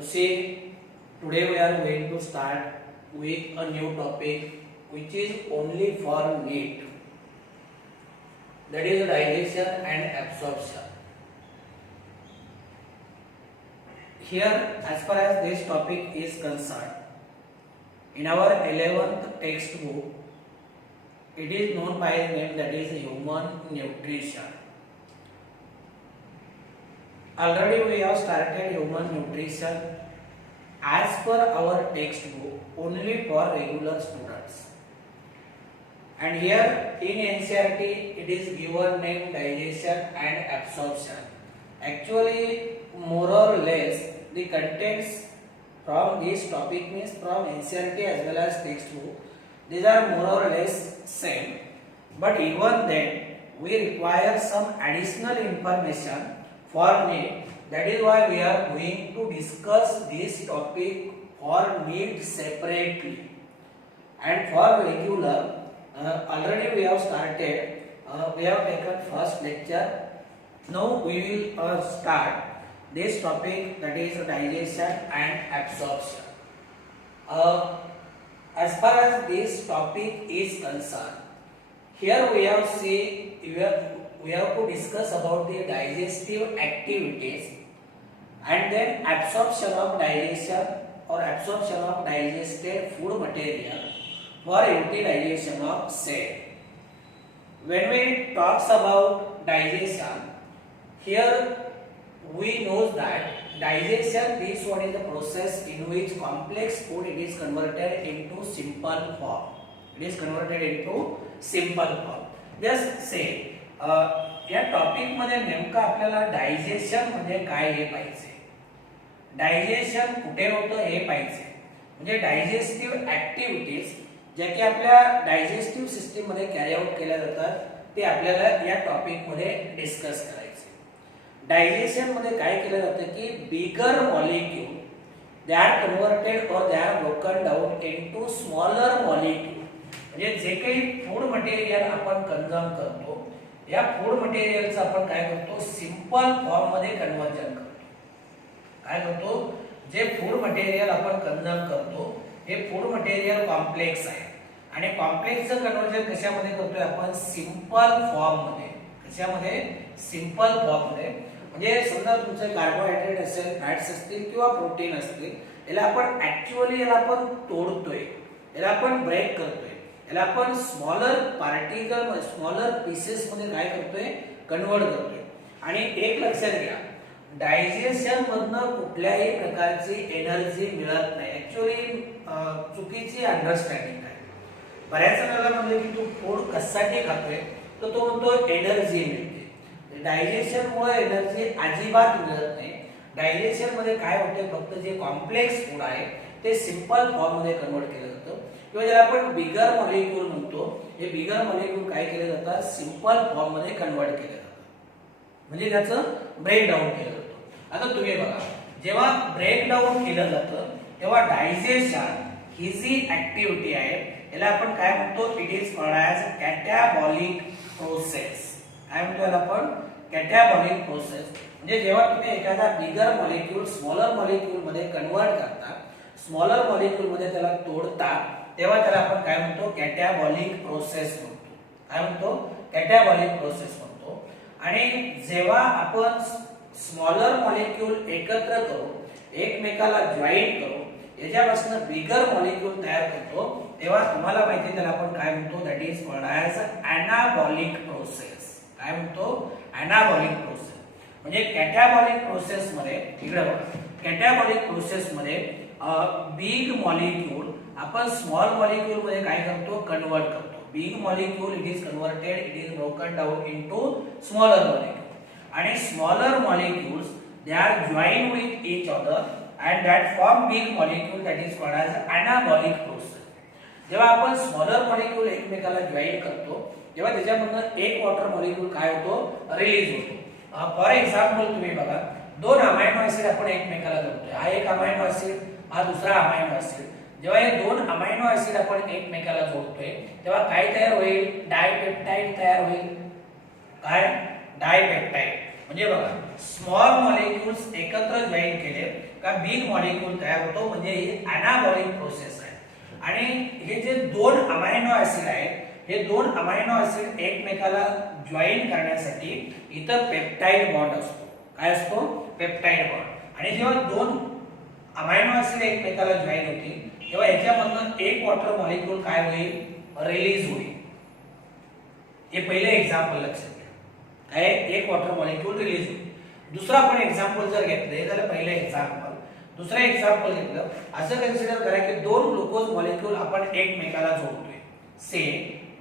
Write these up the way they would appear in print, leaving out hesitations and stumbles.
So see, today we are going to start with a new topic which is only for NEET. That is digestion and absorption. Here, as far as this topic is concerned, in our 11th textbook, it is known by the name that is human nutrition. Already we have started human nutrition as per our textbook only for regular students. And here in NCERT it is given name digestion and absorption. Actually, more or less the contents from this topic means from NCERT as well as textbook, these are more or less same. But even then we require some additional information for NEET. That is why we are going to discuss this topic for NEET separately. And for regular, already we have started, we have taken first lecture. Now we will start this topic, that is digestion and absorption. As far as this topic is concerned, here we have seen, we have to discuss about the digestive activities and then absorption of digestion or absorption of digested food material for utilization of cell. When we talks about digestion, here we know that digestion, this one is the process in which complex food it is converted into simple form. It is converted into simple form. Just say या topic मध्ये नेमकं आपल्याला digestion म्हणजे काय हे पाहिजे, digestion कुठे होतं हे पाहिजे, म्हणजे डायजेस्टिव्ह ऍक्टिव्हिटीज ज्या की आपल्या डायजेस्टिव्ह सिस्टीम मध्ये कॅरी आउट केल्या जातात ते आपल्याला या टॉपिक मध्ये डिस्कस करायचे. डायजेशन मध्ये काय केलं जातं की bigger molecule they are converted or they are broken down into smaller molecule. म्हणजे जे काही फूड मटेरियल आपण कंझ्युम करतो या फूड मटेरियलचं आपण काय करतो सिंपल फॉर्म मध्ये कन्वर्जन करतो. काय करतो, जे फूड मटेरियल आपण कंझ्युम करतो हे फूड मटेरियल कॉम्प्लेक्स आहे आणि कॉम्प्लेक्सचं कन्वर्जन कशामध्ये करतोय आपण सिंपल फॉर्म मध्ये. कशामध्ये, सिंपल फॉर्म मध्ये. म्हणजे समजा तुमचे कार्बोहायड्रेट असेल, फॅट्स असतील किंवा प्रोटीन असतील, याला आपण ऍक्च्युअली याला आपण तोडतोय, याला आपण ब्रेक करतोय, याला आपण स्मॉलर पार्टिकल स्मॉलर पीसेस मध्ये काय करतोय कन्वर्ट करतोय. आणि एक लक्षात घ्या, डायजेशन मधनं कुठल्याही प्रकारची एनर्जी मिळत नाही. ऍक्च्युअली चुकीची अंडरस्टँडिंग आहे. बऱ्याच जणांना म्हणले की तू फूड कशासाठी खातोय तर तो म्हणतो एनर्जी मिळते. डायजेशन मुळे एनर्जी अजिबात मिळत नाही. डायजेशन मध्ये काय होते, फक्त जे कॉम्प्लेक्स फूड आहे ते सिंपल फॉर्म मध्ये कन्वर्ट केलं जातं किंवा ज्याला आपण बिगर मॉलिक्यूल म्हणतो, हे बिगर मॉलिक्यूल काय केले जातात सिंपल फॉर्म मध्ये कन्वर्ट केले जातात, म्हणजे त्याचं ब्रेक डाऊन केलं जातं. आता तुम्ही बघा, जेव्हा ब्रेक डाऊन केलं जातं तेव्हा डायजेशन ही जी ऍक्टिव्हिटी आहे याला आपण काय म्हणतो, it is called as catabolic process. काय म्हणतो याला आपण, कॅटाबॉलिक प्रोसेस. म्हणजे जेव्हा तुम्ही एखादा बिगर मॉलिक्यूल स्मॉलर मॉलिक्यूल मध्ये कन्वर्ट करता, स्मॉलर मॉलिक्यूल मध्ये त्याला तोडता, तेव्हा त्याला आपण काय म्हणतो कॅटाबॉलिक प्रोसेस म्हणतो. काय म्हणतो, कॅटाबॉलिक प्रोसेस म्हणतो. आणि जेव्हा आपण स्मॉलर मॉलिक्यूल एकत्र करू, एकमेकाला जॉईन करू, याच्यापासून बिगर मॉलिक्यूल तयार करतो, तेव्हा तुम्हाला माहिती त्याला आपण काय म्हणतो, that is called as anabolic process. काय म्हणतो, ॲनाबॉलिक प्रोसेस. म्हणजे कॅटाबॉलिक प्रोसेस मध्ये इकडे बघा, कॅटाबॉलिक प्रोसेस मध्ये बिग मॉलिक्यूल आपण स्मॉल मॉलिक्यूल मध्ये काय करतो कन्वर्ट करतो. Big molecule it is converted, it is broken down into smaller molecule. आणि smaller molecules they are join with each other and that form big molecule that is called as anabolic process. जेव्हा आपण smaller molecule एकमेकाला join करतो तेव्हा त्याच्यामधून एक water molecule काय होतो, रिलीज होतो. फॉर एक्झाम्पल तुम्ही बघा, दोन अमायनो ऍसिड आपण एकमेकाला जोडतोय. हा एक अमायनो ऍसिड, हा दुसरा अमायनो ऍसिड. जेव्हा हे दोन अमायनो ऍसिड आपण एकमेकाला जोडतोय तेव्हा काय तयार होईल, डायपेप्टाइड तयार होईल. काय, डायपेप्टाइड. म्हणजे बघा स्मॉल मॉलिक्युल्स एकत्र जॉईन केले का बिग मॉलिक्यूल तयार होतो, म्हणजे ही अनाबॉलिक प्रोसेस आहे. आणि हे जे दोन अमायनो ऍसिड आहेत, हे दोन अमायनो ऍसिड एकमेकाला जॉईन करण्यासाठी इथं पेप्टाइड बॉन्ड असतो. काय असतो? Peptide bond. आणि जेव्हा दोन अमायनो ऍसिड एकमेकाला जॉईन होतील तेव्हा याच्यामधनं एक वॉटर मॉलिक्यूल काय होईल? रिलीज होईल. हे पहिले एक्झाम्पल लक्षात घ्या. काय? एक वॉटर मॉलिक्यूल रिलीज होईल. दुसरा आपण एक्झाम्पल जर घेतलं, हे झालं पहिलं एक्झाम्पल. दुसरं एक्झाम्पल घेतलं, असं कन्सिडर करा की दोन ग्लुकोज मॉलिक्यूल आपण एकमेकाला जोडतोय. से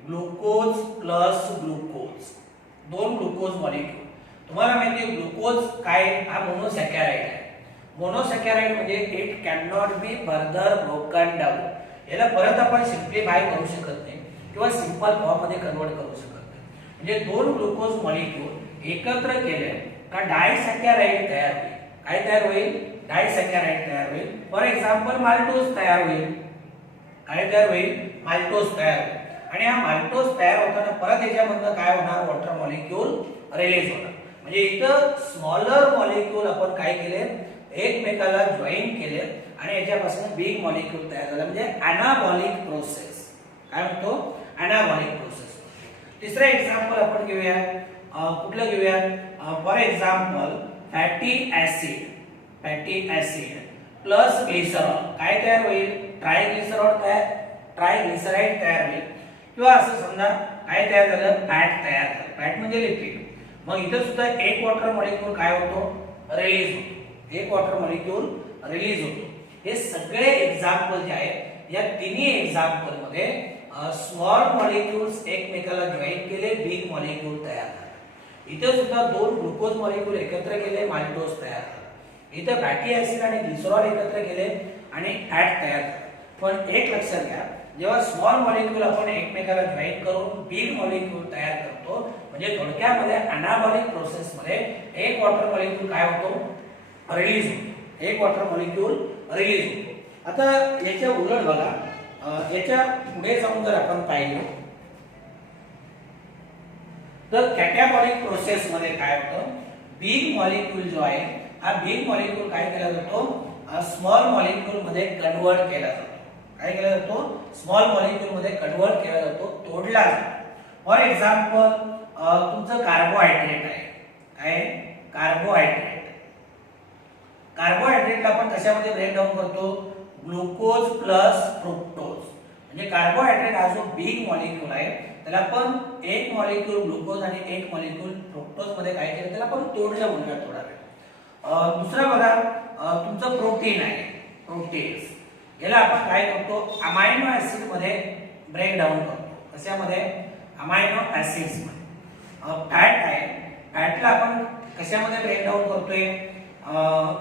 ग्लुकोज प्लस ग्लुकोज, दोन ग्लुकोज मॉलिक्यूल. तुम्हाला माहिती आहे ग्लुकोज काय? हा मोनोसॅकॅराइड आहे. मोनोसॅकॅराइड म्हणजे it can not be further broken down. याला परत आपण सिम्प्लिफाय करू शकत नाही किंवा सिंपल फॉर्म मध्ये कन्वर्ट करू शकत नाही. म्हणजे दोन ग्लुकोज मॉलिक्यूल एकत्र केले का डायसॅकॅराइड तयार होईल. काय तयार होईल? डायसॅकॅराइड तयार होईल. फॉर एक्झाम्पल माल्टोज तयार होईल. काय तयार होईल? माल्टोज तयार होईल. आणि हा माल्टोज तयार होताना परत याच्यामधनं काय होणार? वॉटर मॉलिक्यूल रिलीज होणार. म्हणजे इथं स्मॉलर मॉलिक्यूल आपण काय केले? एकमेकाला जॉईन केले आणि याच्यापासून बिग मॉलिक्यूल तयार झाला, म्हणजे अनाबॉलिक प्रोसेस. काय म्हणतो? अनाबॉलिक प्रोसेस. तिसरं एक्झाम्पल आपण घेऊया. कुठलं घेऊया? For example fatty acid, fatty acid plus glycerol काय तयार होईल? ट्रायग्लिसरॉल तयार, ट्रायग्लिसराइड तयार होईल. किंवा असं समजा काय तयार झालं? फॅट तयार झालं. फॅट म्हणजे लिपिड. मग इथं सुद्धा एक वॉटर मॉलिक्यूल काय होतो? रिलीज होतो. एक वॉटर मॉलिक्यूल रिलीज होतो. हे सगळे एक्झाम्पल जे आहेत या तिन्ही एक्झाम्पल मध्ये स्मॉल मॉलिक्यूल्स एकमेकाला जॉईन केले, बिग मॉलिक्यूल तयार झाले. इथे सुद्धा दोन ग्लुकोज मॉलिक्यूल एकत्र केले, माल्टोज तयार झाला. इथे फॅटी ऍसिड आणि ग्लिसरॉल एकत्र केले आणि फॅट तयार झाला. पण एक लक्षात घ्या, जेव्हा स्मॉल मॉलिक्यूल आपण एकमेकाला जॉईन करून बिग मॉलिक्यूल तयार करतो, म्हणजे थोडक्यामध्ये अनाबॉलिक प्रोसेस मध्ये एक वॉटर मॉलिक्यूल काय होतो? रिलीज होतो. एक वॉटर मॉलिक्यूल रिलीज होतो. आता याच्या उलट बघा, याच्या पुढे जाऊन जर आपण पाहिलं तर कॅटॅबॉलिक प्रोसेस मध्ये काय होतं? बिग मॉलिक्यूल जो आहे हा बिग मॉलिक्यूल काय केला जातो? स्मॉल मॉलिक्यूल मध्ये कन्वर्ट केला जातो. काय केला जातो? स्मॉल मॉलिक्यूल मध्ये कन्वर्ट केला जातो, तोडला जातो. फॉर एक्झाम्पल तुमचं कार्बोहायड्रेट आहे. काय? कार्बोहायड्रेट. कार्बोहायड्रेटला आपण कशामध्ये ब्रेक डाऊन करतो? Glucose plus fructose. म्हणजे कार्बोहायड्रेट हा जो बिग मॉलिक्यूल आहे त्याला आपण एक मॉलिक्यूल ग्लुकोज आणि एक मॉलिक्यूल फ्रुक्टोज मध्ये काय केलं? त्याला आपण तोडलं म्हणूया थोडा वेळ. दुसरं बघा, तुमचं प्रोटीन आहे, प्रोटीन्स. याला आपण काय करतो? अमायनो ऍसिड मध्ये ब्रेक डाऊन करतो. कशामध्ये? अमायनो ऍसिड्स मध्ये. फॅट आहे, फॅटला आपण कशामध्ये ब्रेक डाऊन करतोय?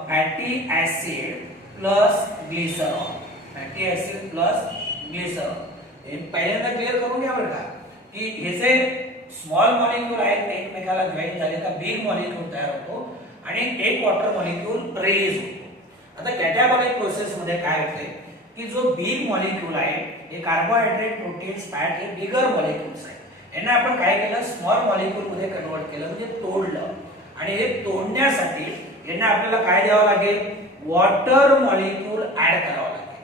Fatty acid plus glycerol. Fatty acid plus glycerol. हे पहिल्यांदा क्लिअर करून घ्या बरं का, की हे जे स्मॉल मॉलिक्यूल आहेत एकमेकाला जॉईन झाले का बिग मॉलिक्यूल तयार होतो आणि एक वॉटर मॉलिक्यूल रिलीज होतो. आता कॅटॅबॉलिक प्रोसेस मध्ये काय होते की जो बिग मॉलिक्यूल आहे हे कार्बोहायड्रेट, प्रोटीन्स, फॅट हे बिगर मॉलिक्यूल्स आहेत. यांना आपण काय केलं? स्मॉल मॉलिक्यूल मध्ये कन्वर्ट केलं, म्हणजे तोडलं. आणि हे तोडण्यासाठी यांना आपल्याला काय द्यावं लागेल? वॉटर मॉलिक्यूल ऍड करावं लागेल.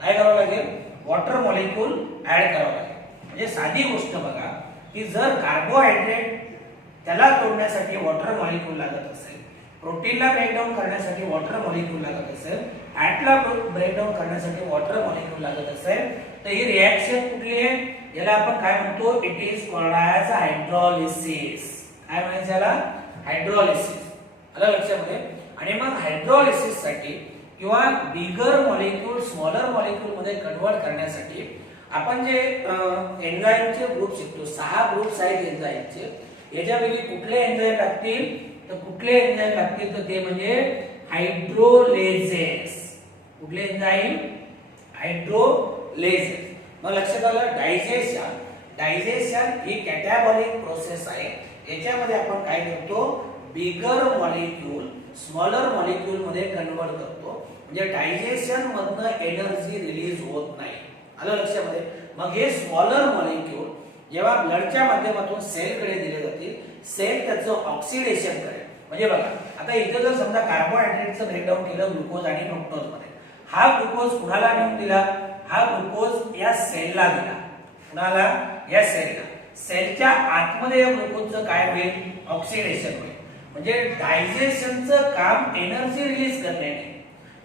काय करावं लागेल? वॉटर मॉलिक्यूल ऍड करावं लागेल. म्हणजे साधी गोष्ट बघा की जर कार्बोहायड्रेट त्याला तोडण्यासाठी वॉटर मॉलिक्यूल लागत असेल, प्रोटीनला ब्रेकडाऊन करण्यासाठी वॉटर मॉलिक्यूल लागत असेल, फॅटला ब्रेकडाऊन करण्यासाठी वॉटर मॉलिक्यूल लागत असेल, तर ही रिएक्शन कुठली आहे? याला आपण काय म्हणतो? It is called as hydrolysis. काय म्हणायचं याला? हायड्रॉलिसिस. आलं लक्षामध्ये? आणि मग हायड्रॉलिसिस साठी किंवा बिगर मॉलिक्यूल स्मॉलर मॉलिक्यूल मध्ये कन्वर्ट करण्यासाठी आपण जे एन्झाईमचे ग्रुप शिकतो, 6 ग्रुप्स आहेत एन्झाईमचे. याच्यापैकी कुठले एन्झाईम लागतील? तर कुठले एन्झाईम लागतील तर ते म्हणजे हायड्रोलेजेस. कुठले एन्झाईम? हायड्रोलेजेस. मग लक्षात आलं? डायजेशन, डायजेशन ही कॅटॅबॉलिक प्रोसेस आहे. याच्यामध्ये आपण काय करतो? बिगर मॉलिक्यूल स्मॉलर मॉलिक्यूल मध्ये कन्वर्ट करतो. म्हणजे डायजेशन मधनं एनर्जी रिलीज होत नाही. आलं लक्षामध्ये? मग हे स्मॉलर मॉलिक्यूल जेव्हा ब्लडच्या माध्यमातून सेलकडे दिले जातील, सेल त्याचं ऑक्सिडेशन करेल. म्हणजे बघा आता इथे जर समजा कार्बोहायड्रेटचं ब्रेकडाऊन केलं ग्लुकोज आणि फ्रुक्टोज मध्ये, हा ग्लुकोज कुणाला नेऊन दिला, हा ग्लुकोज या सेलला दिला, कुणाला, या सेलला. सेलच्या आतमध्ये या ग्लुकोजचं काय होईल, ऑक्सिडेशन होईल. म्हणजे डायजेशनचं काम एनर्जी रिलीज करण्याने.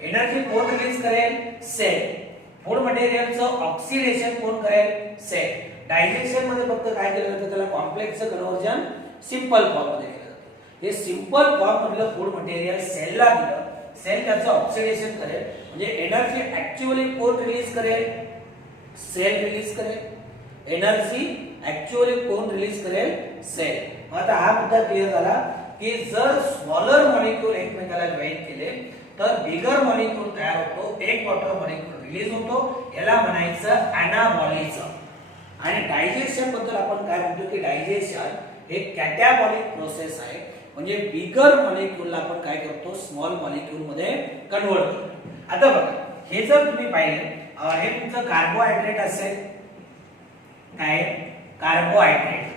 एनर्जी कोण रिलीज करेल, सेल. फूड मटेरियलचं ऑक्सिडेशन कोण करेल, सेल. डायजेशन मध्ये फक्त काय केलं जातं, त्याला कॉम्प्लेक्सचं कन्व्हर्जन सिंपल फॉर्म मध्ये केलं जातं. हे सिंपल फॉर्म मधलं फूड मटेरियल सेलला दिलं, सेल त्याचं ऑक्सिडेशन करेल. म्हणजे एनर्जी ऍक्च्युअली कोण रिलीज करेल, सेल रिलीज करेल. एनर्जी ऍक्च्युअली कोण रिलीज करेल, सेल. मग आता हा मुद्दा क्लिअर झाला की जर स्मॉलर मॉलिक्यूल एकमेकाला जॉईन केले तर बिगर मॉलिक्यूल तयार होतो, एक वॉटर मॉलिक्यूल रिलीज होतो. याला म्हणायचं अनाबॉलिझम. आणि डायजेशन बद्दल आपण काय म्हणतो की डायजेशन हे कॅटॅबॉलिक प्रोसेस आहे. म्हणजे बिगर मॉलिक्यूलला आपण काय करतो, स्मॉल मॉलिक्यूल मध्ये कन्वर्ट करतो. आता बघा हे जर तुम्ही पाहिले, हे तुमचं कार्बोहायड्रेट असेल, काय कार्बोहायड्रेट,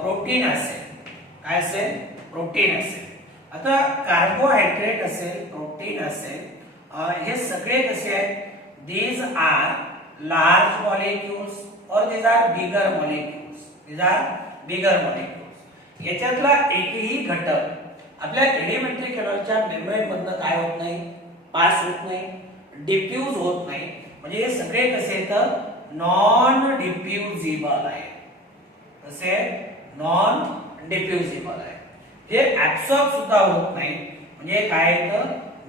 प्रोटीन असेल, काय असेल, प्रोटीन असेल. आता कार्बोहायड्रेट असेल, प्रोटीन असेल, हे सगळे कसे आहेत, these are large molecules or these are bigger molecules, these are bigger molecules. याच्यातला एकही घटक आपल्या एलिमेंटरी कॅनलच्या मेम्ब्रेन मधनं काय होत नाही, पास होत नाही, डिफ्यूज होत नाही. म्हणजे हे सगळे कसे आहेत, नॉन डिफ्युजिबल आहे. कसे, नॉन डिफ्युजिबल आहे. हे ऍब्सॉर्ब सुद्धा होत नाही. म्हणजे काय आहे,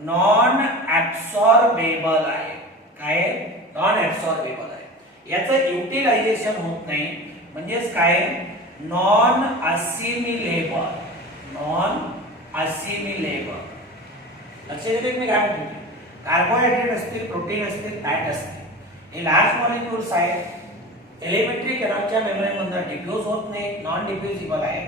नॉन ऍब्सॉर्बेबल आहे. काय, नॉन ऍब्सॉर्बेबल आहे. याचं युटिलायझेशन होत नाही. म्हणजेच काय, नॉन असिमिलेबल, नॉन असिमिलेबल. लक्षात येते मी काय म्हणतो, कार्बोहायड्रेट असतील, प्रोटीन असतील, फॅट असतील, हे लार्ज मॉलिक्युल्स आहेत. एलिमेंटरी कॅनलच्या मेम्ब्रेन मधून डिफ्यूज होत नाही, नॉन डिफ्युजिबल आहे,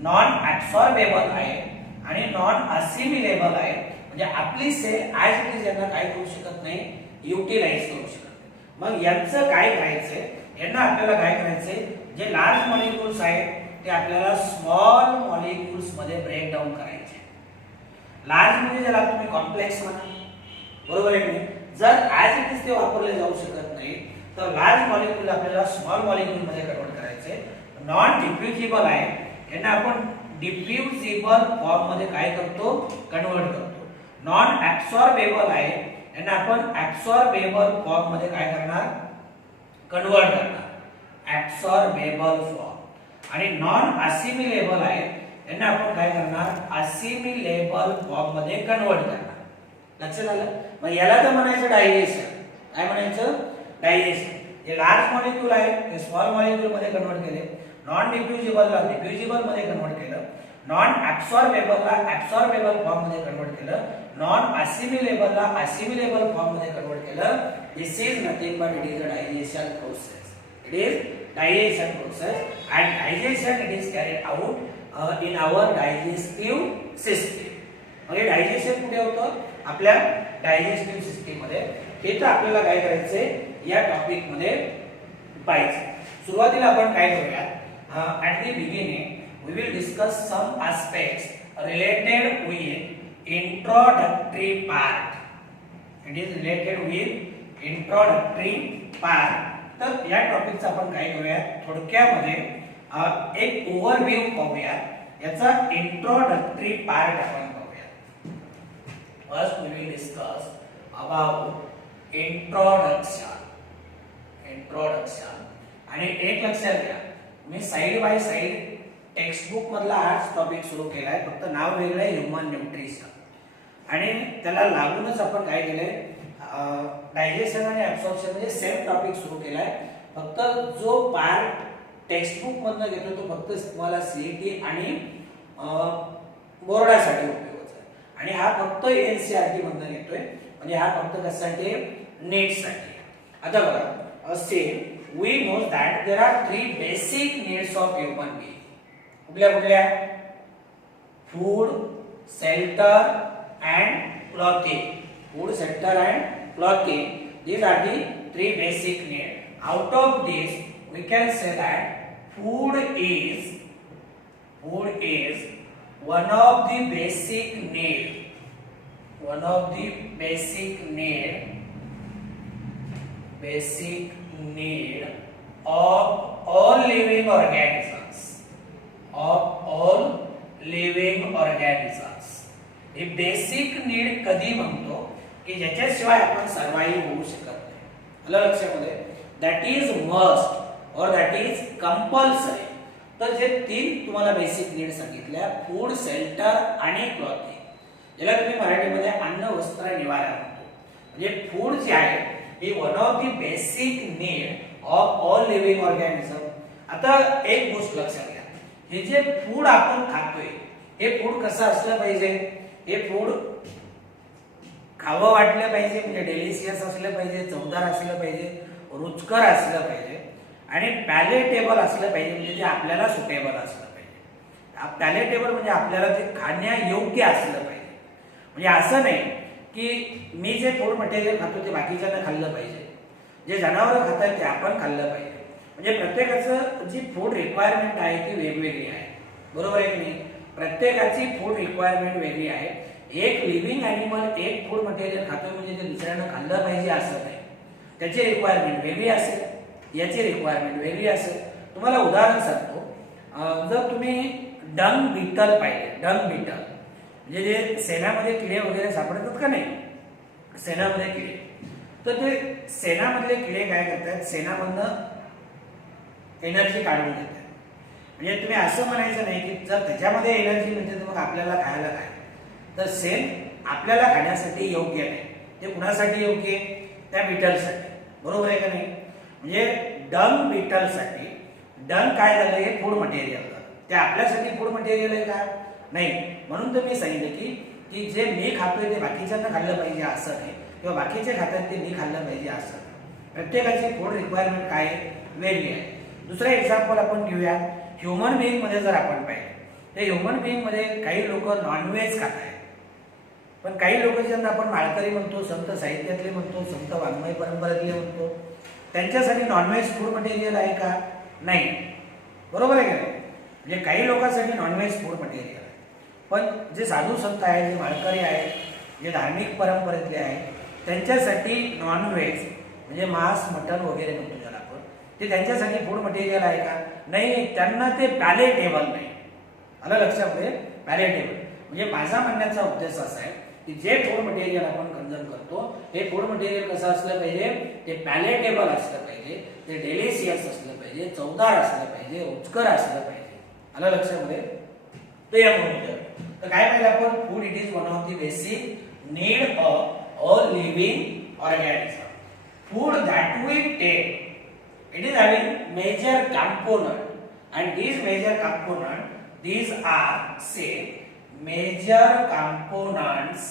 नॉन ऍब्सॉर्बेबल आहे आणि नॉन असिमिलेबल आहे. म्हणजे आपली सेल ऍज इट इज यांना काय करू शकत नाही, युटिलाइज करू शकत नाही. मग यांचं काय करायचंय, यांना आपल्याला काय करायचंय, जे लार्ज मॉलिक्युल्स आहेत ते आपल्याला स्मॉल मॉलिक्युल्स मध्ये ब्रेक डाऊन करायचे. लार्ज म्हणजे ज्याला तुम्ही कॉम्प्लेक्स म्हणा, बरोबर आहे की. जर ऍज इट इज ते वापरले जाऊ शकत नाही तर लार्ज मॉलिक्यूल आपल्याला स्मॉल मॉलिक्यूल मध्ये कन्वर्ट करायचे. नॉन डिफ्युजिबल आहे, यांना आपण डिफ्युजिबल फॉर्म मध्ये काय करतो, कन्वर्ट करतो. नॉन ऍब्सॉर्बेबल आहे, यांना आपण ऍब्सॉर्बेबल फॉर्म मध्ये काय करणार, कन्वर्ट करणार, ऍब्सॉर्बेबल फॉर्म. आणि नॉन असिमिलेबल आहे, यांना आपण काय करणार, असिमिलेबल फॉर्म मध्ये कन्वर्ट करणार. लक्षात आलं. मग याला तर म्हणायचं डायजेशन. काय म्हणायचं, डायजेशन. हे लार्ज मॉलिक्यूल आहे ते स्मॉल मॉलिक्यूल मध्ये कन्वर्ट केले, नॉन डिफ्युजिबलला डिफ्युजिबल मध्ये कन्वर्ट केलं, नॉन ऍब्सॉर्बेबलला ऍब्सॉर्बेबल फॉर्म मध्ये कन्वर्ट केलं, नॉन असिमिलेबलला असिमिलेबल फॉर्म मध्ये कन्वर्ट केलं. This is nothing but it is a digestion process. It is digestion process and digestion it is carried out in our digestive system. म्हणजे digestion कुठे होतं, आपल्या digestive system मध्ये. हे तर आपल्याला काय करायचंय या टॉपिक मध्ये पाहिजे. सुरुवातीला आपण काय करूया, at the beginning we will discuss some aspects related with introductory part. It is related with introductory part. तर या टॉपिकचा आपण काय करूया, थोडक्यामध्ये एक ओव्हरव्ह्यू पाहूया, याचा इंट्रोडक्टरी पार्ट आपण पाहूया. First we will discuss about introduction. Introduction. आणि एक लक्षात घ्या, मी side by side text book मधला हाच टॉपिक सुरू केलाय, फक्त नाव वेगळं आहे, ह्यूमन न्यूट्रिशन. आणि त्याला लागूनच आपण काय केलंय, डायजेशन आणि ऍब्सॉर्प्शन म्हणजे सेम टॉपिक सुरू केलाय. फक्त जो पार्ट टेक्स्ट बुक मधनं घेतो तो फक्त तुम्हाला सीईटी आणि बोर्डासाठी उपयोगाचा आहे, आणि हा फक्त एनसीईआरटी मधनं घेतोय. म्हणजे हा फक्त कशासाठी, नेट साठी. आता बघा, say we know that there are 3 basic needs of human being. कुठल्या कुठल्या, food, shelter and clothing. Food, shelter and clothing. These are the 3 basic needs. Out of this, we can say that food is one of the basic need of all living organisms. हे basic need कधी म्हणतो की ज्याच्याशिवाय आपण survive होऊ शकत नाही. आलं लक्षामध्ये? दॅट इज मस्ट और दॅट इज कंपल्सरी. तर जे तीन तुम्हाला बेसिक नीड सांगितल्या, फूड, शेल्टर आणि क्लॉथिंग, याला तुम्ही मराठीमध्ये अन्न, वस्त्र, निवारा म्हणतो. म्हणजे फूड जे आहे हे one of the basic need of all living organism. आता एक गोष्ट लक्षात घ्या, हे जे फूड आपण खातोय हे फूड कसं असलं पाहिजे? हे फूड खावं वाटलं पाहिजे, म्हणजे डेलिशियस असलं पाहिजे, चवदार असलं पाहिजे, रुचकर असलं पाहिजे आणि पॅलेटेबल असलं पाहिजे, म्हणजे ते आपल्याला सुटेबल असलं पाहिजे. पॅलेटेबल म्हणजे आपल्याला ते खाण्यायोग्य असलं पाहिजे. म्हणजे असं नाही की मी जे फूड मटेरियल खातो ते बाकीच्यांना खाल्लं पाहिजे, जे जनावरं खातात ते आपण खाल्लं पाहिजे. म्हणजे प्रत्येकाचं जी फूड रिक्वायरमेंट आहे ती वेगवेगळी आहे. बरोबर आहे की नाही? प्रत्येकाची फूड रिक्वायरमेंट वेगळी आहे. एक लिव्हिंग ॲनिमल एक फूड मटेरियल खातो म्हणजे ते दुसऱ्यानं खाल्लं पाहिजे असं नाही. त्याची रिक्वायरमेंट वेगळी असेल, याची रिक्वायरमेंट वेगळी असेल. तुम्हाला उदाहरण सांगतो, जर तुम्ही डंग बीटल पाहिले, डंग बीटल म्हणजे जे सेनामध्ये किडे वगैरे सापडतात का नाही, सेनामध्ये किडे, तर ते सेनामधले किडे काय करतात, सेनामधनं एनर्जी काढून घेतात. म्हणजे तुम्ही असं म्हणायचं नाही की जर त्याच्यामध्ये एनर्जी मिळते तर मग आपल्याला खायला काय, तर सेम आपल्याला खाण्यासाठी योग्य नाही. ते कुणासाठी योग्य आहे? त्या बीटलसाठी. बरोबर आहे का नाही? म्हणजे डंग बीटलसाठी डंग काय झालं, हे फूड मटेरियल झालं. ते आपल्यासाठी फूड मटेरियल आहे का? नाही. म्हणून तर मी सांगितलं की जे मी खातोय ते बाकीच्यांना खाल्लं पाहिजे असं नाही, किंवा बाकीचे खातात ते मी खाल्लं पाहिजे असं नाही. प्रत्येकाची फूड रिक्वायरमेंट काय आहे, वेगळी आहे. दुसरं एक्झाम्पल आपण घेऊया. ह्युमन बिईंग मध्ये जर आपण पाहिलं तर ह्युमन बिईंग मध्ये काही लोक नॉनव्हेज खात आहेत, पण काही लोक ज्यांना आपण माळकरी म्हणतो, संत साहित्यातले म्हणतो, संत वाङ्मय परंपरेतले म्हणतो, त्यांच्यासाठी नॉनव्हेज फूड मटेरियल आहे का? नाही. बरोबर आहे का नाही? म्हणजे काही लोकांसाठी नॉनव्हेज फूड मटेरियल आहे, पण जे साधू संत आहेत, जे माळकरी आहेत, जे धार्मिक परंपरेतले आहेत, त्यांच्यासाठी नॉनव्हेज म्हणजे मांस, मटण वगैरे म्हणतो ज्याला आपण, ते त्यांच्यासाठी फूड मटेरियल आहे का? नाही. त्यांना ते पॅलेटेबल नाही. आलं लक्षामध्ये? पॅलेटेबल म्हणजे माझा म्हणण्याचा उद्देश असा आहे की जे फूड मटेरियल आपण कंझ्युम करतो हे फूड मटेरियल कसं असलं पाहिजे, ते पॅलेटेबल असलं पाहिजे, ते डेलिशियस असलं पाहिजे, चवदार असलं पाहिजे, रुचकर असलं पाहिजे. आलं लक्षामध्ये? तर या तर काय पाहिजे आपण? Food it is one of the basic need of all living organism. Food that we take, it is having major component, and these major component, these are say major components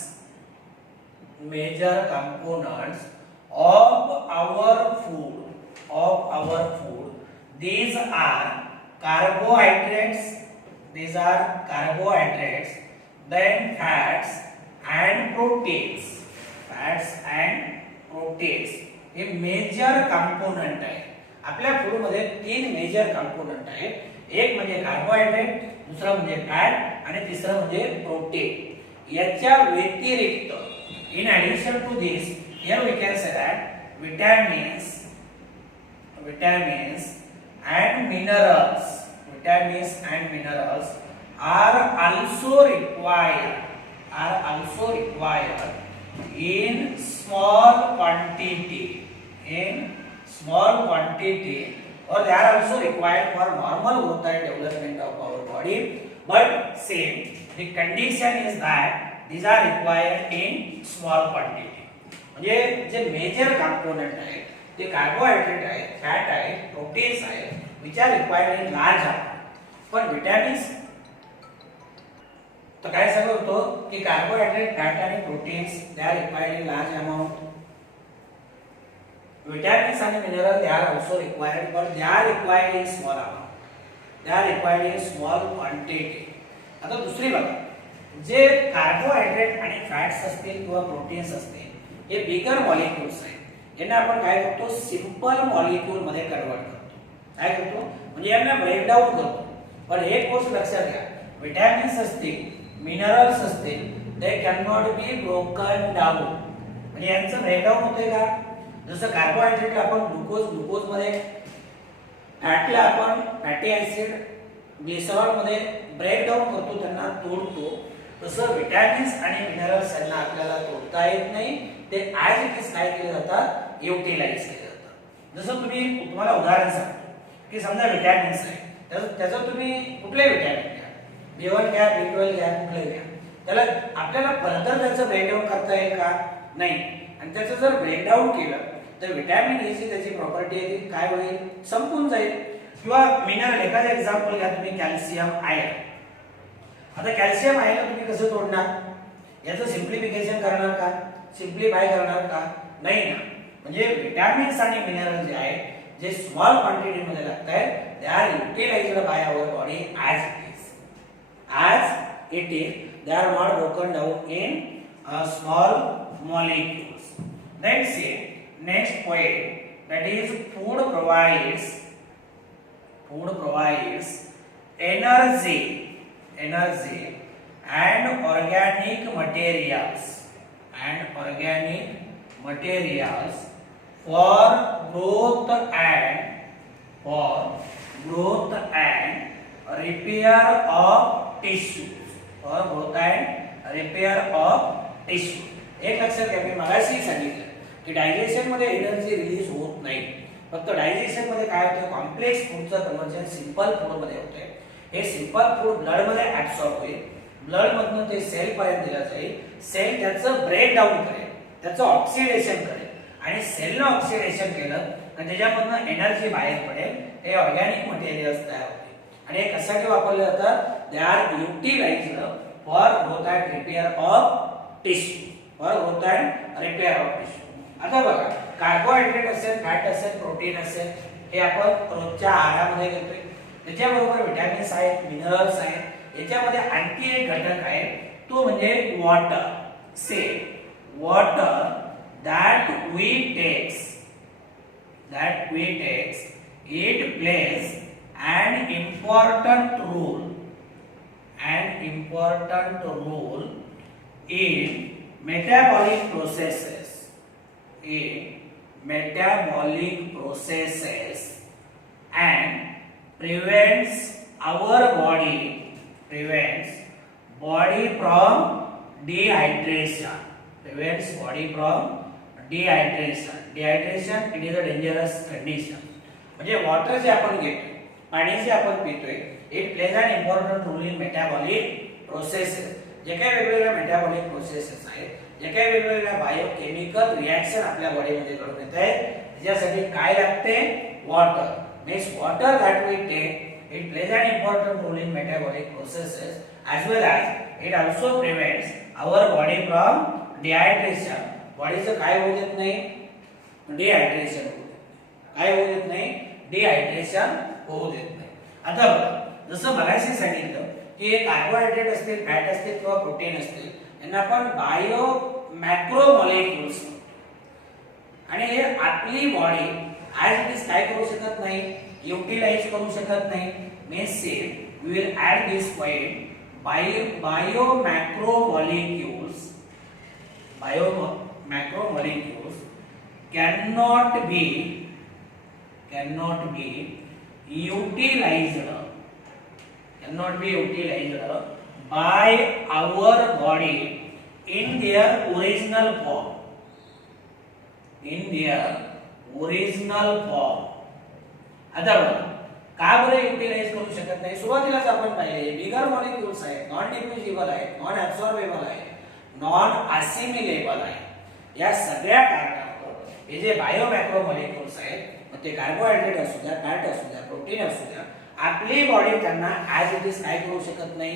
of our food. These are carbohydrates, then fats and proteins. हे major component आहे. आपल्या food मध्ये तीन major component आहेत. एक म्हणजे carbohydrate, दुसरा म्हणजे फॅट आणि तिसरा म्हणजे प्रोटीन. याच्या व्यतिरिक्त in addition to this here we can say that vitamins and minerals are also required in small quantity, or they are also required for normal growth and development of our body, but same the condition is that these are required in small quantity. म्हणजे जे major component आहेत ते carbohydrate आहेत, fat आहेत, proteins आहेत, which are required in large amount. पण vitamins तर काय सांगत होतो की कार्बोहायड्रेट, फॅट आणि proteins they are required in large amount. Vitamins and minerals they are also required, but they are required in small amount. They are required in small quantity. आता दुसरी बघा, जे कार्बोहायड्रेट आणि फॅट्स असतील किंवा proteins असतील हे बिगर मॉलिक्युल्स आहेत. यांना आपण काय करतो? सिंपल मॉलिक्युल मध्ये कन्वर्ट करतो. काय करतो? म्हणजे यांना ब्रेकडाऊन करतो. पण एक गोष्ट लक्षात घ्या, विटॅमिन्स असतील, मिनरल्स असतील, they can not be broken down. म्हणजे यांचं ब्रेकडाऊन होते का? जसं कार्बोहायड्रेट आपण ग्लुकोज मध्ये, फॅटला आपण फॅटी ऍसिड ग्लिसरॉल मध्ये ब्रेकडाऊन करतो, त्यांना तोडतो. तसं विटॅमिन्स आणि मिनरल्स यांना आपल्याला तोडता येत नाही, ते ऍज इट इज काय केले जातात, युटिलाइज केले जातात. जसं तुम्हाला उदाहरण सांगतो की समजा विटॅमिन्स आहे, त्याचं तुम्ही कुठले विटॅमिन घ्या, B1 घ्या, B12 घ्या, कुठले घ्या, त्याला आपल्याला फर्दर त्याचं ब्रेकडाऊन करता येईल का? नाही. आणि त्याचं जर ब्रेकडाऊन केलं तर विटॅमिन ए ची त्याची प्रॉपर्टी आहे ती काय होईल, संपून जाईल. किंवा मिनरल, एखादं एक्झाम्पल घ्या तुम्ही, कॅल्शियम आयर्न. आता कॅल्शियम आयर्न तुम्ही कसं तोडणार? याचं सिम्प्लिफिकेशन करणार का, सिम्प्लिफाय करणार का? नाही ना. म्हणजे विटॅमिन्स आणि मिनरल जे आहे, जे स्मॉल क्वांटिटी मध्ये लागत आहेत, they are utilised by our body as it is. They are not broken down in small molecules. Then say next point, that is food provides energy and organic materials for growth and repair of tissues. एक लक्षात घ्या, मी मगाशी सांगितलं की digestion मध्ये energy release होत नाही, फक्त डायजेशन मध्ये काय होतं, कॉम्प्लेक्स फूडचं कन्वर्जन सिंपल फूड मध्ये होते. हे सिंपल फूड ब्लड मध्ये ऍब्सॉर्ब होईल, ब्लड मधून ते सेल पर्यंत दिलं जाईल, सेल त्याचं ब्रेकडाऊन करेल, त्याचं ऑक्सिडेशन करेल, आणि सेलनं ऑक्सिडेशन केलं तर त्याच्यामधून एनर्जी बाहेर पडेल, हे ऑर्गॅनिक मटेरियल्स तयार होतील. आणि हे कशासाठी वापरले जातात? They are utilised for growth and repair of tissue. आता बघा, कार्बोहायड्रेट असेल, फॅट असेल, प्रोटीन असेल, हे आपण रोजच्या आहारामध्ये घेतोय. त्याच्याबरोबर विटॅमिन्स आहेत, मिनरल्स आहेत. याच्यामध्ये आणखी एक घटक आहे, तो म्हणजे water. Say water that we takes, it plays an important role in metabolic processes and prevents body from dehydration. Dehydration, it is a dangerous condition. म्हणजे वॉटर जे आपण घेतोय, पाणी जे आपण पितोय, it plays an important role in metabolic processes. जे काही वेगवेगळ्या मेटाबॉलिक प्रोसेसेस आहेत, जे काही वेगवेगळ्या बायोकेमिकल रिएक्शन आपल्या बॉडीमध्ये घडून येत आहेत, त्याच्यासाठी काय लागते? Water. Means water that we take, it plays an important role in metabolic processes as well as it also prevents our body from dehydration. बॉडीचं काय होऊ देत नाही? डिहायड्रेशन होऊ देत. काय होऊ देत नाही? डिहायड्रेशन होऊ देत नाही. आता बघा, जसं मगाशी सांगितलं की हे कार्बोहायड्रेट असतील, फॅट असतील किंवा प्रोटीन असतील, यांना आपण बायो मॅक्रो मॉलिक्युल्स म्हणतो. आणि हे आपली बॉडी ऍज इट इज काय करू शकत नाही, युटिलाइज करू शकत नाही. Means we will add this point, bio macro molecules cannot be utilized by our body in their original form. आता बघा, का बरं युटिलाइज करू शकत नाही? सुरुवातीलाच आपण पाहिले बिगर मॉलिक्युल्स आहेत, नॉन डिफ्युजिबल आहेत, नॉन ऍब्सॉर्बेबल आहेत, नॉन असिमिलेबल आहेत. या सगळ्या कारणामुळे हे जे बायो मॅक्रो मॉलिक्युल्स आहेत, मग ते कार्बोहायड्रेट असू द्या, फॅट असू द्या, प्रोटीन असू द्या, आपली बॉडी त्यांना ऍज इट इज काय करू शकत नाही,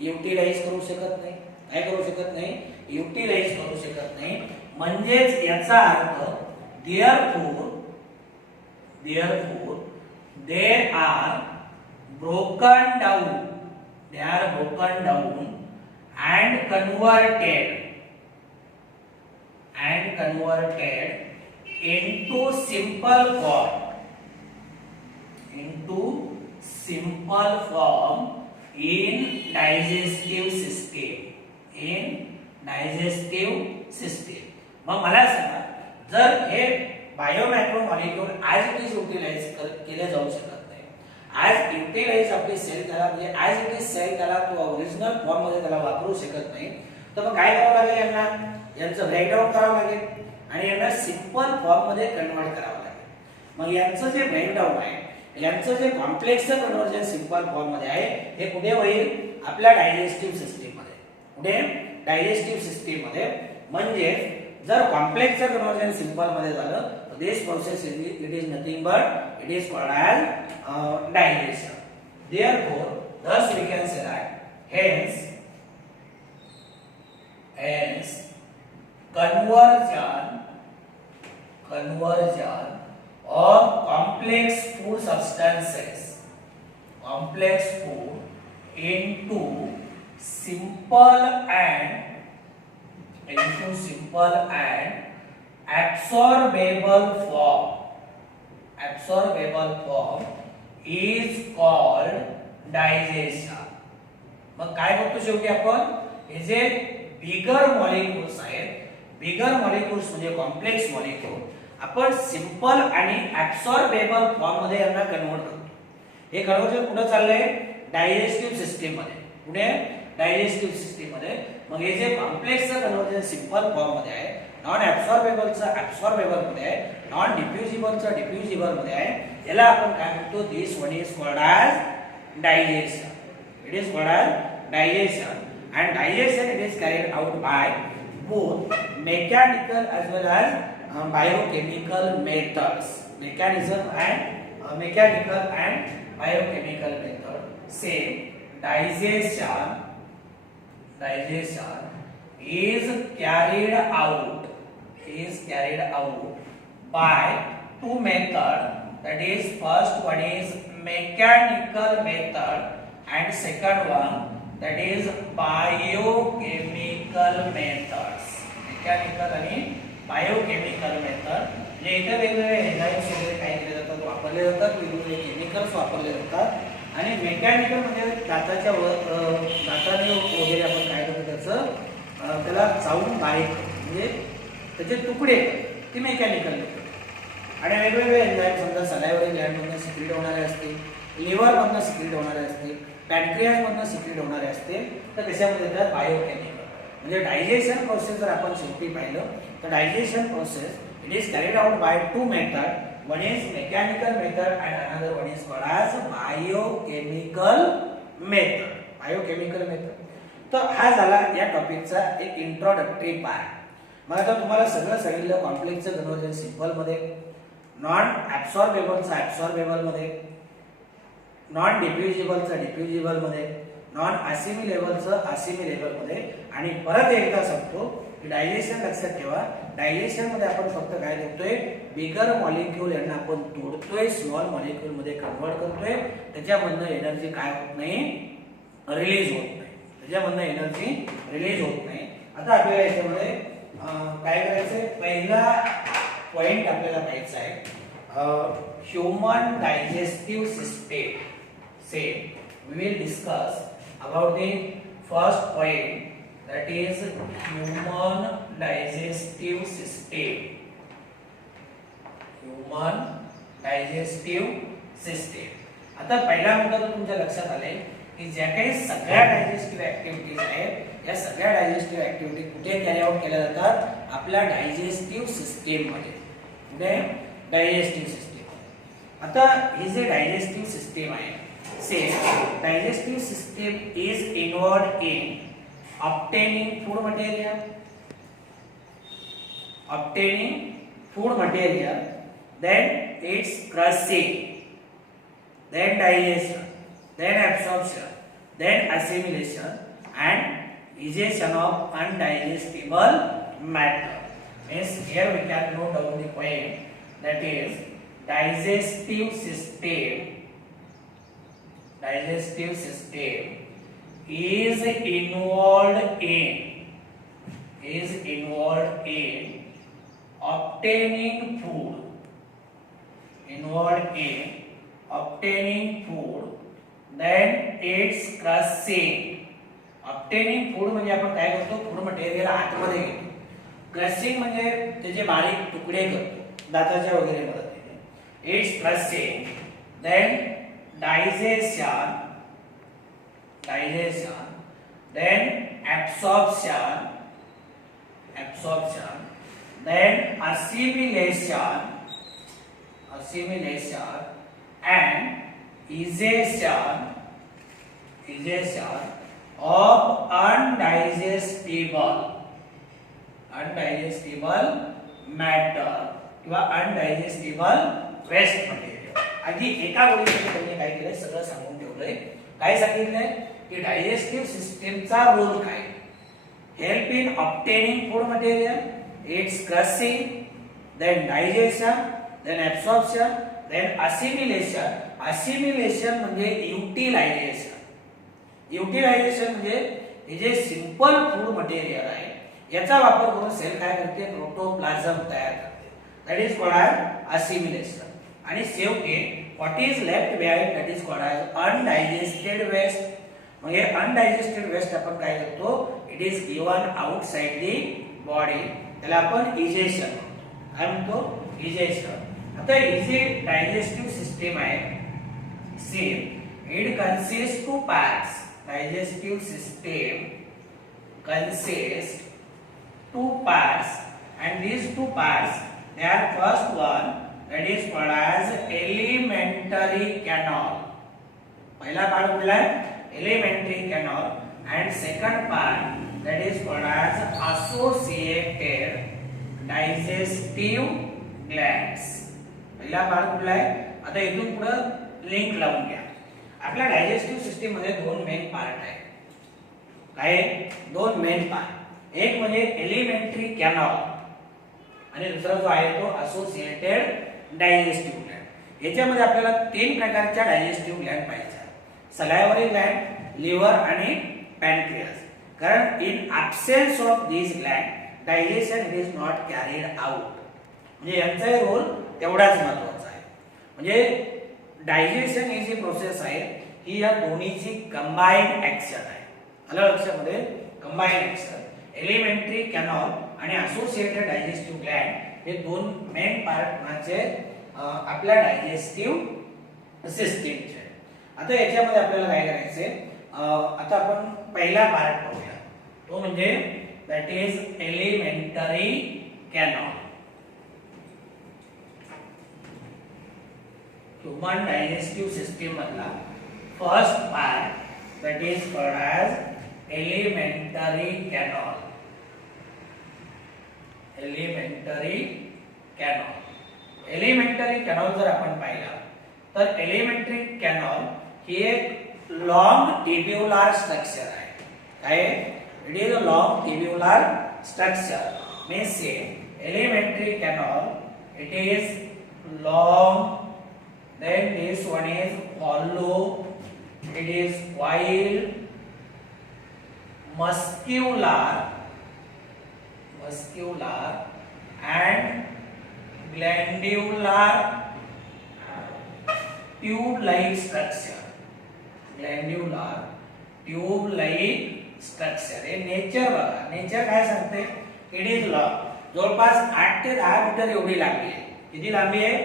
युटिलाइज करू शकत नाही. काय करू शकत नाही? युटिलाइज करू शकत नाही. म्हणजेच याचा अर्थ therefore they are broken down and converted into simple form in digestive system. मग मला सांगा, जर हे बायोमॅक्रोमॉलिक्यूल ॲज इट इज युटिलाइज केले जाऊ शकत नाही, ॲज युटिलाइज आपली सेल त्याला म्हणजे ॲज इट इज सेल त्याला तो ओरिजिनल फॉर्म मध्ये त्याला वापरू शकत नाही, तर मग काय करावं लागेल, यांना यांचं ब्रेकडाऊन करावं लागेल आणि यांना सिंपल फॉर्म मध्ये कन्वर्ट करावं लागेल. मग यांचं जे ब्रेकडाऊन आहे, यांचं जे कॉम्प्लेक्स कन्व्हर्जन सिंपल फॉर्म मध्ये आहे, हे कुठे होईल, आपल्या डायजेस्टिव्ह सिस्टीम मध्ये. कुठे, डायजेस्टिव्ह सिस्टीम मध्ये. म्हणजे जर कॉम्प्लेक्स कन्वर्जन सिंपल मध्ये झालं, this process it is nothing but it is called as digestion. Therefore, thus we can say that hence conversion of complex food substances, complex food into simple and absorbable form is called digestion. मग काय बघतो शेवटी आपण, हे जे बिगर molecules आहेत, बिगर molecules म्हणजे complex molecule, आपण सिंपल आणि ऍब्सॉर्बेबल फॉर्म मध्ये यांना कन्वर्ट करतो. हे कन्वर्जन कुठे चाललंय, डायजेस्टिव्ह सिस्टीम मध्ये. कुठे, डायजेस्टिव्ह सिस्टीम मध्ये. मग हे जे कॉम्प्लेक्सचं कन्वर्जन सिंपल फॉर्म मध्ये आहे, नॉन ऍब्सॉर्बेबलचं ऍब्सॉर्बेबल मध्ये आहे, नॉन डिफ्युजिबलचं डिफ्युजिबल मध्ये आहे, याला आपण काय म्हणतो, this one is called as digestion. It is called as digestion. and digestion it is carried out by both mechanical as well as biochemical methods. Mechanical and biochemical method. Same digestion is carried out by two methods. That is, first one is mechanical method and second one that is biochemical methods. Mechanical आणि biochemical method. जे इथे वेगवेगळे enzymes वगैरे काय केले जातात, वापरले जातात, वेगवेगळे केमिकल्स वापरले जातात. आणि मेकॅनिकल म्हणजे दाताने वगैरे आपण काय करतो, त्याचं त्याला चावून बारीक म्हणजे त्याचे तुकडे, ते मेकॅनिकल मेथड. आणि वेगवेगळे एन्झाइम समजा सलायवरी ग्लँडमधून सिक्रेट होणारे असते, लिव्हरमधून सिक्रेट होणारे असते, पॅनक्रियास मधून सिक्रेट होणारे असते, तर त्याच्यामध्ये येतात बायोकेमिकल. म्हणजे डायजेशन प्रोसेस जर आपण शेवटी पाहिलं तर digestion process it is carried out by two method. One is mechanical method and another one is called as biochemical method. Biochemical method. तर हा झाला या टॉपिकचा एक इंट्रोडक्टरी पार्ट. मग आता तुम्हाला सगळं सांगितलं, कॉम्प्लेक्सचं कन्वर्जन सिंपल मध्ये, नॉन ऍब्सॉर्बेबलचं ऍब्सॉर्बेबल मध्ये, नॉन डिफ्युजिबलचं डिफ्युजिबल मध्ये, नॉन असिमिलेबलचं असिमिलेबल मध्ये. आणि परत एकदा सांगतो की डायजेशन लक्षात ठेवा, डायजेशन मध्ये आपण फक्त काय करतोय, बिगर मॉलिक्यूल यांना आपण तोडतोय, स्मॉल मॉलिक्यूल मध्ये कन्वर्ट करतोय. त्याच्यामधनं एनर्जी काय होत नाही, रिलीज होत नाही. त्याच्यामधनं एनर्जी रिलीज होत नाही. आता आपल्याला याच्यामध्ये काय करायचंय, पहिला पॉइंट आपल्याला पाहायचा आहे, human digestive system. We will discuss about the first point, that is human digestive system. Human digestive system. आता पहिला मुद्दा तो तुमच्या लक्षात आले की ज्या काही सगळ्या डायजेस्टिव्ह ऍक्टिव्हिटीज आहेत, या सगळ्या डायजेस्टिव्ह ऍक्टिव्हिटी कुठे कॅरी आउट केल्या जातात, आपल्या डायजेस्टिव्ह सिस्टीम मध्ये. कुठे, डायजेस्टिव्ह सिस्टीम. आता ही जे डायजेस्टिव्ह सिस्टीम आहे, say digestive system is involved in obtaining food material, then its crushing, then digestion, then absorption, then assimilation and digestion of undigestible matter. Means here we can note down the point, that is digestive system is involved in obtaining food, then it's crushing. Obtaining food म्हणजे आपण काय करतो, food material आतमध्ये घेतो. Crushing म्हणजे त्याचे बारीक तुकडे करतो दाताच्या वगैरे मदतीने. It's crushing, then digestion, then absorption, then assimilation, and egestion of undigestible matter किंवा अनडायजेस्टिबल वेस्ट मटेरियल. आधी एका गोष्टीमध्ये त्यांनी काय केलंय, सगळं सांगून ठेवलंय. काय सांगितलंय की डायजेस्टिव्ह सिस्टीमचा रोल काय. Help in obtaining food material, it's crushing, then digestion, then absorption, then assimilation. Assimilation म्हणजे युटिलायझेशन. युटिलायझेशन म्हणजे हे जे सिंपल फूड मटेरियल आहे याचा वापर करून सेल काय करते, प्रोटोप्लाझम तयार करते. That is called as assimilation. आणि शेवटी what is left behind, that is called as undigested waste. म्हणजे अनडायजेस्टेड वेस्ट आपण काय करतो, it is given outside the body, त्याला आपण इजेशन म्हणतो. काय म्हणतो, इजेशन. आता ही जी डायजेस्टिव्ह सिस्टीम आहे, see it consist two parts. Digestive system consists two parts, and these two parts, they are first one that is called as alimentary canal. पहला पार्ट कुठला आहे, elementary canal, and second part that is called as associated digestive glands. पहिला part कुठला आहे. आता इथून पुढे link लावून घ्या. आपल्या डायजेस्टिव्ह सिस्टीम मध्ये दोन मेन पार्ट आहेत. काय, दोन मेन पार्ट. एक म्हणजे एलिमेंटरी कॅनॉल आणि दुसरा जो आहे तो असोसिएटेड डायजेस्टिव्ह ग्लँड. याच्यामध्ये आपल्याला तीन प्रकारच्या डायजेस्टिव्ह ग्लँड पाहिजे. सलायव्हरी ग्लँड, लिव्हर आणि पॅनक्रियास. कारण in absence of this Gland digestion is not carried out. म्हणजे यांचा रोल तेवढाच महत्त्वाचा आहे. म्हणजे डायजेशन ही जी प्रोसेस आहे ही या दोन्हीची कंबाईंड ऍक्शन आहे. आलं लक्षामध्ये, कंबाईंड ऍक्शन. एलिमेंटरी कॅनॉल आणि असोसिएटेड डायजेस्टिव्ह ग्लँड हे दोन मेन पार्ट म्हणजे आपल्या डायजेस्टिव्ह सिस्टीमचे. आता याच्यामध्ये आपल्याला काय करायचंय, आता आपण पहिला पार्ट पाहूया. तो म्हणजे that is alimentary canal. Human digestive system मधला first part that is called as elementary canal. Elementary canal जर आपण पाहिला तर elementary canal ही एक लॉन्ग ट्युब्युलर स्ट्रक्चर आहे. काय, it is a long tubular structure. Means elementary canal, it is long, then this one is hollow, it is coiled, muscular and glandular tube-like structure. Glandular tube-like structure. हे nature बघा, nature काय सांगते, it is long. जवळपास 8 ते 10 metre एवढी लांबी आहे. किती लांबी आहे,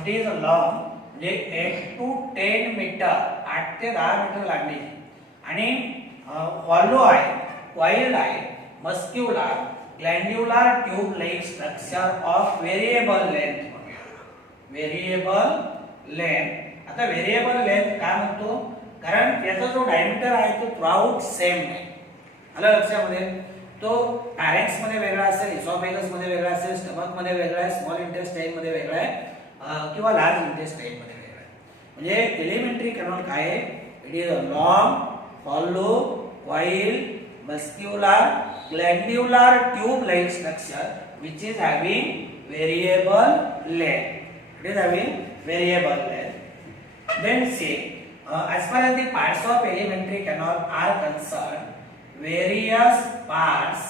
इट इज लॉन्ग म्हणजे 8 to 10 मीटर, 8 ते 10 मीटर लांबी. आणि हॉलो आहे, कॉइल्ड आहे, muscular, glandular tube like structure of variable length. Variable length. आता व्हेरिएबल लेंथ काय म्हणतो, कारण याचा जो डायमीटर आहे तो थ्रूआउट सेम आहे. आलं लक्षामध्ये. तो फॅरेंक्स मध्ये वेगळा असेल, इसॉफेगस मध्ये वेगळा असेल, स्टमक मध्ये वेगळा आहे, स्मॉल इंटेस्टाइन मध्ये वेगळा आहे किंवा लार्ज इंटेस्टाइन मध्ये वेगळा आहे. म्हणजे एलिमेंटरी कॅनॉल काय आहे, it is a long, hollow, coiled, muscular, glandular tube-like structure which is having variable length. It is having variable length. Then see, as far as the parts of elementary canal are concerned, various parts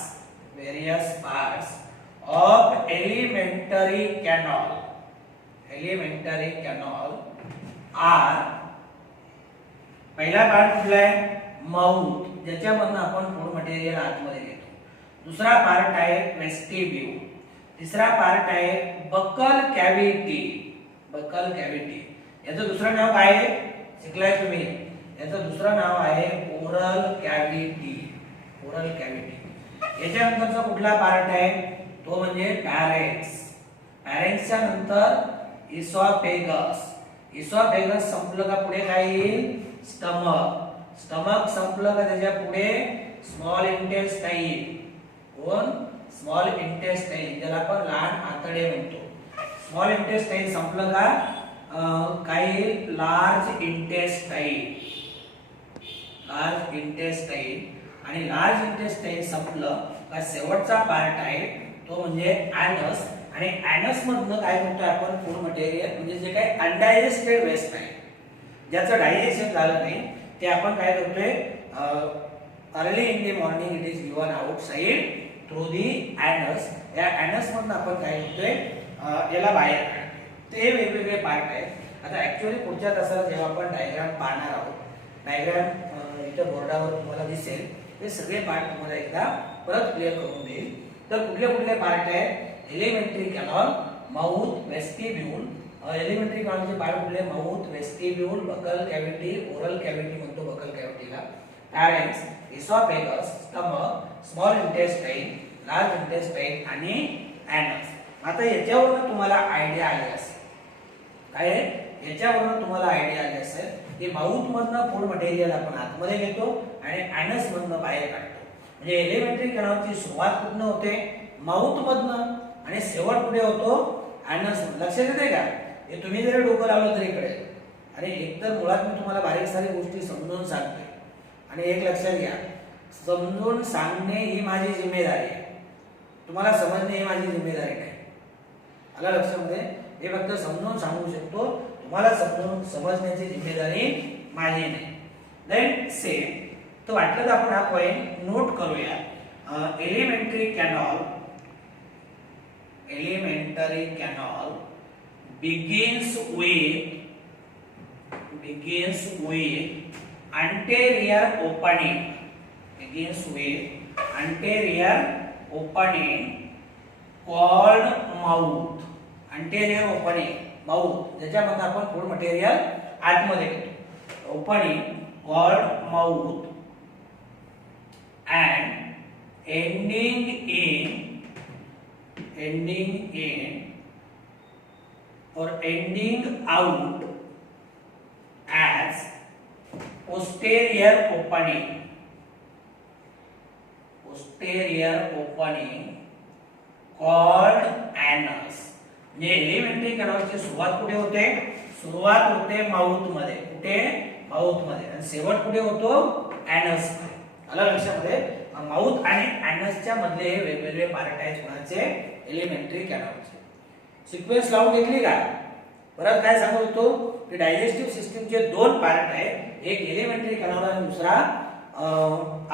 of elementary canal are पहिला part कुठला आहे mouth, ज्याच्यामधून आपण food material आतमध्ये घेतो. दुसरा part आहे vestibule. तिसरा पार्ट आहे बकल कॅव्हिटी. बकल कॅव्हिटी याचं दुसरं नाव काय आहे शिकलाय तुम्ही. याचं दुसरं नाव आहे ओरल कॅव्हिटी. Oral cavity. याच्यानंतरचा कुठला पार्ट आहे तो म्हणजे फॅरेंक्स. फॅरेंक्सच्या नंतर इसॉफेगस. इसॉफेगस संपलं का पुढे काय येईल स्टमक. स्टमक संपलं का त्याच्या पुढे स्मॉल इंटेस्टाइन. कोण स्मॉल इंटेस्टाइन, ज्याला आपण लहान आतडे म्हणतो. स्मॉल इंटेस्टाइन संपलं का काय लार्ज इंटेस्टाइन. Large intestine. आणि लार्ज इंटेस्टाइन संपलं का शेवटचा पार्ट आहे तो म्हणजे ॲनस. आणि ॲनस मधनं काय म्हणतो आपण फूड मटेरियल म्हणजे जे काही अनडायजेस्टेड वेस्ट आहे ज्याचं डायजेशन झालं नाही ते आपण काय करतोय early in the morning it is given outside through the anus. या ॲनस मधनं आपण काय करतोय याला बाहेर काढतोय. ते वेगवेगळे पार्ट आहेत. आता ऍक्च्युअली पुढच्या तासाला जेव्हा आपण डायग्राम पाहणार आहोत, डायग्राम इथं बोर्डावर तुम्हाला दिसेल, हे सगळे पार्ट तुम्हाला एकदा परत क्लिअर करून देईल. तर कुठले कुठले पार्ट आहेत alimentary canal, mouth, vestibule. Alimentary कॅनॉलचे पार्ट कुठले mouth, vestibule, buccal cavity, oral cavity म्हणतो बकल कॅव्हिटीला, pharynx, oesophagus, stomach, small intestine, large intestine आणि ॲनस. आता याच्यावरून तुम्हाला आयडिया आली असेल काय आहे याच्यावरून तुम्हाला आयडिया आली असेल की माउथ मधनं फूड मटेरियल आपण आतमध्ये घेतो आणि ॲनस मधनं बाहेर काढतो. म्हणजे एलिमेंटरी कॅनॉलची सुरुवात कुठनं होते माउथ मधनं आणि शेवट कुठे होतो ॲनस. लक्षात येते का हे तुम्ही जरी डोकं लावलं तरी कळेल. आणि एकतर मुळात मी तुम्हाला बारीक सारी गोष्टी समजून सांगतोय आणि एक लक्षात घ्या समजून सांगणे ही माझी जिम्मेदारी आहे, तुम्हाला समजणे ही माझी जिम्मेदारी नाही. आला लक्षामध्ये हे फक्त समजून सांगू शकतो, तुम्हाला समजून समजण्याची जिम्मेदारी माझी नाही. देन सेम तर वाटलं तर आपण हा पॉइंट नोट करूया. Elementary canal begins with anterior opening. Begins with anterior opening called mouth. Anterior opening mouth ज्याच्यामध्ये आपण फूड मटेरियल आतमध्ये घेतो. Opening called mouth and ending in or ending out as posterior opening called anus. म्हणजे elementary कॅनॉलची सुरुवात कुठे होते सुरुवात होते माउथ मध्ये. कुठे माउथ मध्ये आणि शेवट कुठे होतो ॲनस मध्ये. आलं लक्षामध्ये माउथ आणि ॲनसच्या मधले हे वेगवेगळे पार्ट आहेत कोणाचे एलिमेंटरी कॅनॉलचे. सिक्वेन्स लावून घेतली का परत काय सांगत होतो की डायजेस्टिव्ह सिस्टीमचे दोन पार्ट आहेत, एक एलिमेंटरी कॅनॉल आणि दुसरा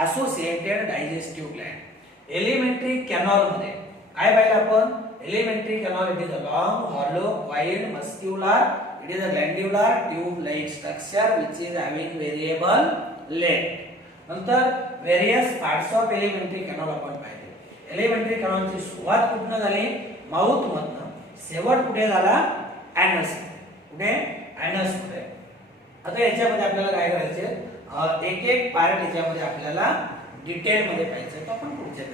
associated digestive gland. Alimentary canal मध्ये काय पाहिलं आपण alimentary canal it is a long hollow wide muscular it is a glandular tube like structure which is having variable length. नंतर various parts of alimentary canal आपण पाहिले. Elementary कॅनॉलची सुरुवात कुठनं झाली माउथ मधनं, शेवट कुठे झाला ॲनस. कुठे ॲनस मध्ये. आता याच्यामध्ये आपल्याला काय करायचे एक एक पार्ट याच्यामध्ये आपल्याला डिटेल मध्ये पाहिजे तो आपण पुढच्या